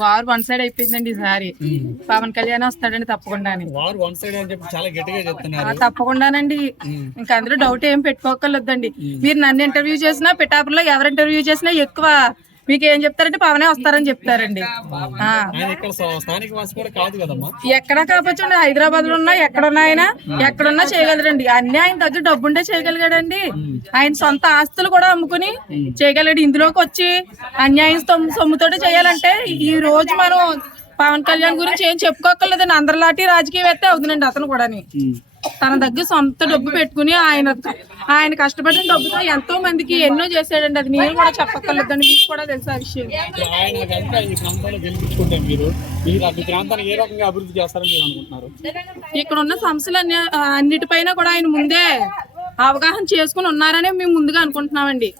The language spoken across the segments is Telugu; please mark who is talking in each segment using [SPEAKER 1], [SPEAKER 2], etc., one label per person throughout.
[SPEAKER 1] వారు వన్ సైడ్ అయిపోయిందండి ఈసారి పవన్ కళ్యాణ్ వస్తాడండి తప్పకుండాని.
[SPEAKER 2] వారు వన్ సైడ్ అని చెప్పి చాలా గట్టిగా చెప్తున్నారు.
[SPEAKER 1] తప్పకుండానండి. ఇంకా అందులో డౌట్ ఏం పెట్టుకోకర్లేదండి. మీరు నన్ను ఇంటర్వ్యూ చేసినా పిఠాపురలో ఎవరు ఇంటర్వ్యూ చేసినా ఎక్కువ మీకు ఏం చెప్తారంటే పవనే వస్తారని చెప్తారండి. ఎక్కడ కాకపోతే హైదరాబాద్లో ఉన్నా ఎక్కడున్నా ఆయన ఎక్కడున్నా చేయగలరండి అన్ని ఆయన దగ్గర డబ్బుంటే చేయగలిగాడండి. ఆయన సొంత ఆస్తులు కూడా అమ్ముకుని చేయగలడు ఇందులోకి వచ్చి అన్యాయం సొమ్ము- సొమ్ముతోటి చేయాలంటే ఈ రోజు మనం పవన్ కళ్యాణ్ గురించి ఏం చెప్పుకోకర్లేదండి అందరిలాంటి రాజకీయవేత్త అవుతుందండి అతను కూడాని. తన దగ్గర సొంత డబ్బు పెట్టుకుని ఆయన ఆయన కష్టపడిన డబ్బుతో ఎంతో మందికి ఎన్నో చేశాడండి. అది నేను కూడా చెప్పక్కర్లేదండి. మీకు కూడా తెలుసు ఆ విషయం. ఇక్కడ ఉన్న సమస్యలు అన్ని అన్నిటిపైన కూడా ఆయన ముందే అవగాహన చేసుకుని ఉన్నారని మేము ముందుగా అనుకుంటున్నామండి.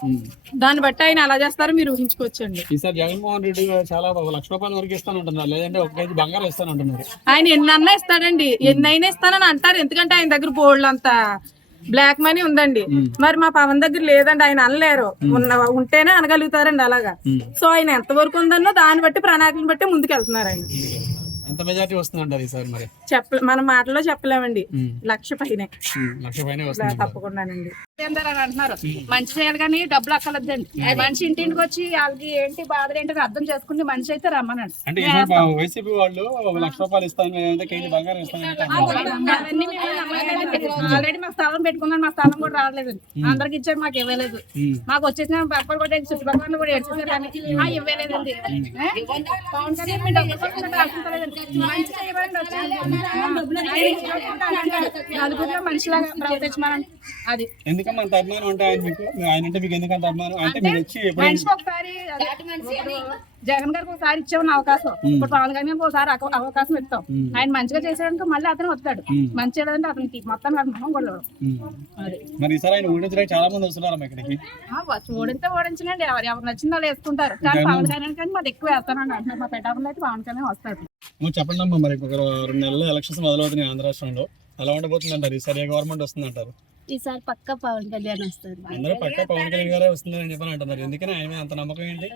[SPEAKER 1] దాన్ని బట్టి ఆయన ఎలా చేస్తారో మీరు ఊహించుకోవచ్చండి.
[SPEAKER 2] ఈసారి జగన్మోహన్ రెడ్డి చాలా లక్ష రూపాయల వరకు ఇస్తానంటున్నారు. లేదంటే ఒక కేజీ బంగారం ఇస్తానంటున్నారు.
[SPEAKER 1] ఆయన ఎన్ని అన్నా ఇస్తాడండి. ఎన్ని అయినా ఇస్తానని అంటారు. ఎందుకంటే ఆయన దగ్గర బోల్డ్ అంత బ్లాక్ మనీ ఉందండి. మరి మా పవన్ దగ్గర లేదండి. ఆయన అనలేరు. ఉన్న ఉంటేనే అనగలుగుతారండి అలాగా. సో ఆయన ఎంత వరకు ఉందన్నో దాన్ని బట్టి ప్రణాళికను బట్టి ముందుకు వెళ్తున్నారు ఆయన
[SPEAKER 2] ఎంత మెజార్టీ వస్తుందంటారు ఈసారి మరి?
[SPEAKER 1] చెప్ప మన మాటలో చెప్పలేమండి. లక్ష పైనే.
[SPEAKER 2] లక్ష పైన వస్తుంది
[SPEAKER 1] తప్పకుండానండి. ఏందని అంటున్నారు? మంచి చేయాలి కానీ డబ్బులు అక్కలద్దండి మనిషి ఇంటింటికి వచ్చి వాళ్ళకి ఏంటి బాధలు ఏంటి అని అర్థం చేసుకుని మనిషి అయితే రమ్మనండి.
[SPEAKER 2] అంటే వైసీపీ వాళ్ళు ఒక లక్ష రూపాయలు ఇస్తాను కేజీ బంగారం ఇస్తాను.
[SPEAKER 1] ఆల్రెడీ మా స్థలం పెట్టుకున్నాను మా స్థలం కూడా రావట్లేదు అందరికి ఇచ్చారు మాకు ఇవ్వలేదు. మాకు వచ్చేసిన పక్కన కూడా చుట్టుపక్కల కూడా కానీ ఇవ్వలేదండి? పవన్ కళ్యాణ్ మీ డబ్బులు. నలుగురిలో మనిషిలాగా ప్రవర్తించమని అది.
[SPEAKER 2] ఎందుకమ్మా అంత అభిమానం అంటే ఆయన మీకు ఆయన అంటే మీకు ఎందుకంత అభిమానం? అంటే మీరు వచ్చి ఎప్పుడు
[SPEAKER 1] మనిషికి ఒకసారి జగన్ గారికి ఒకసారి ఇచ్చామని అవకాశం. ఇప్పుడు పవన్ కళ్యాణ్ ఒకసారి అవ- అవకాశం ఇస్తాం. ఆయన మంచిగా చేసేదానికి మళ్ళీ అతను వస్తాడు. మంచి లేదంటే అతనికి మొత్తం చూడడం. అది.
[SPEAKER 2] మరి ఈసారి ఆయన ఓడించడానికి చాలా మంది వస్తున్నారమ్మా ఇక్కడికి.
[SPEAKER 1] ఆ, వచ్చు. ఓడితే ఓడించనండి ఎవరు ఎవరు నచ్చిందో వాళ్ళు వేసుకుంటారు. కానీ పవన్ కళ్యాణ్ కానీ మాది ఎక్కువ వేస్తానండి అంటున్నారు. మా పెట్టాపుల్లో అయితే పవన్ కళ్యాణ్ వస్తాడు
[SPEAKER 2] నువ్వు చెప్పండి అమ్మా మరి ఒక రెండు నెలలు ఎలక్షన్స్ మొదలవుతున్నాయి ఆంధ్ర రాష్ట్రంలో. ఎలా ఉండబోతుంది అంటారు ఈసారి గవర్నమెంట్ వస్తుంది అంటారు
[SPEAKER 3] ఈసారి పక్క పవన్ కళ్యాణ్ వస్తారు
[SPEAKER 2] అందరూ పక్క పవన్ కళ్యాణ్ గారే వస్తుందని చెప్పని అంటున్నారు. ఎందుకని ఆయన అంత నమ్మకం ఏంటి?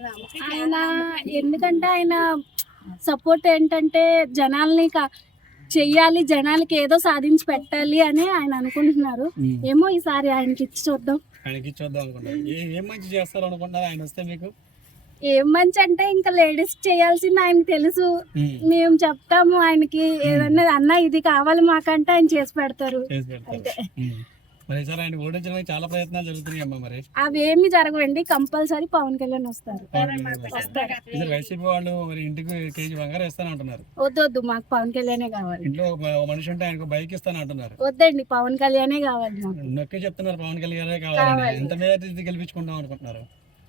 [SPEAKER 3] ఆయన ఎందుకంటే ఆయన సపోర్ట్ ఏంటంటే జనాల్ని చెయ్యాలి జనాలకి ఏదో సాధించి పెట్టాలి అని ఆయన అనుకుంటున్నారు. ఏమో ఈసారి ఆయనకి ఇచ్చి చూద్దాం.
[SPEAKER 2] ఆయనకి ఇచ్చేద్దాం అనుకుంటున్నారు. ఏ- మంచి చేస్తారు అనుకుంటున్నారు? ఆయన వస్తే మీకు?
[SPEAKER 3] ఏం మంచి అంటే ఇంకా లేడీస్ చేయాల్సింది ఆయనకి తెలుసు. మేము. చెప్తాము ఆయనకి ఏదన్నా అన్న ఇది కావాలి మాకంటే ఆయన చేసి పెడతారు.
[SPEAKER 2] ఉమ్. మరి ఈసారి ఆయన ఓడించడానికి చాలా ప్రయత్నాలు జరుగుతున్నాయి అమ్మా మరి.
[SPEAKER 3] అవేమి జరగవండి కంపల్సరీ పవన్ కళ్యాణ్ వస్తారు.
[SPEAKER 2] వైసీపీ వాళ్ళు మరి ఇంటికి కేజీ బంగారం ఇస్తాను అంటున్నారు.
[SPEAKER 3] వద్దు వద్దు మాకు పవన్ కళ్యాణే కావాలి.
[SPEAKER 2] ఇంట్లో మనిషి ఉంటే ఆయనకు బైక్ ఇస్తాను అంటున్నారు.
[SPEAKER 3] వద్దండి పవన్ కళ్యాణే కావాలి
[SPEAKER 2] నొక్కి చెప్తున్నారు పవన్ కళ్యాణ్ కావాలని. ఎంత మెజార్టీ గెలిపించుకుంటాం అనుకుంటున్నారు?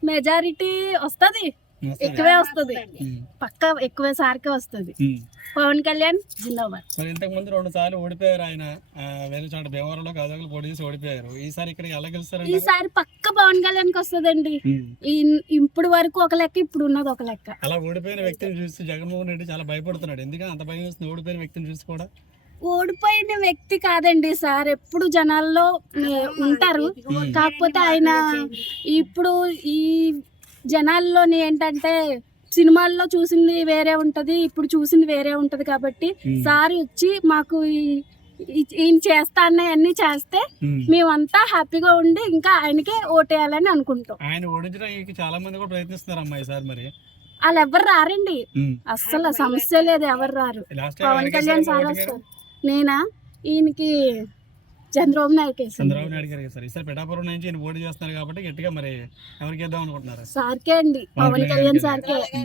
[SPEAKER 3] మెజారిటీ వస్తది. ఎక్కువే వస్తది. పక్క ఎక్కువ సార్కే వస్తది. పవన్ కళ్యాణ్ జిందాబాద్.
[SPEAKER 2] మరి ఇంతకు ముందు రెండు సార్లు ఓడిపోయారు ఆయన. వేరే చోట భీమవరంలో కాజాకులు పోటీ చేసి ఓడిపోయారు. ఈసారి ఇక్కడ ఎలా గెలుస్తారంటే?
[SPEAKER 3] ఈసారి పక్క పవన్ కళ్యాణ్కి వస్తదండి ఈ- ఇప్పుడు వరకు ఒక లెక్క ఇప్పుడు ఉన్నది ఒక లెక్క.
[SPEAKER 2] అలా ఓడిపోయిన వ్యక్తిని చూసి జగన్మోహన్ రెడ్డి చాలా భయపడుతున్నాడు. ఎందుకని అంత భయం వేస్తుంది ఓడిపోయిన వ్యక్తిని చూసి కూడా?
[SPEAKER 3] ఓడిపోయిన వ్యక్తి కాదండి సార్. ఎప్పుడు జనాల్లో ఉంటారు. కాకపోతే ఆయన ఇప్పుడు ఈ జనాల్లోని ఏంటంటే సినిమాల్లో చూసింది వేరే ఉంటది ఇప్పుడు చూసింది వేరే ఉంటది కాబట్టి సార్ వచ్చి మాకు ఈయన చేస్తా అన్నీ చేస్తే మేమంతా హ్యాపీగా ఉండి ఇంకా ఆయనకే ఓటేయాలని అనుకుంటాం.
[SPEAKER 2] ఆయన ఓడించడానికి చాలా మంది కూడా ప్రయత్నిస్తున్నారు అమ్మాయి సార్ మరి.
[SPEAKER 3] వాళ్ళు ఎవరు రారండి? అస్సలు సమస్య లేదు ఎవరు రారు. పవన్ కళ్యాణ్ సార్ వస్తారు. నేనా? ఈయనకి చంద్రబాబు నాయుడు
[SPEAKER 2] చంద్రబాబు నాయుడు గారు సార్. ఈసారి పిఠాపురం నుంచి ఈయన పోటీ చేస్తున్నారు కాబట్టి గట్టిగా మరి ఎవరికి వేద్దాం అనుకుంటున్నారు?
[SPEAKER 3] సార్కే అండి. పవన్ కళ్యాణ్ సార్కే.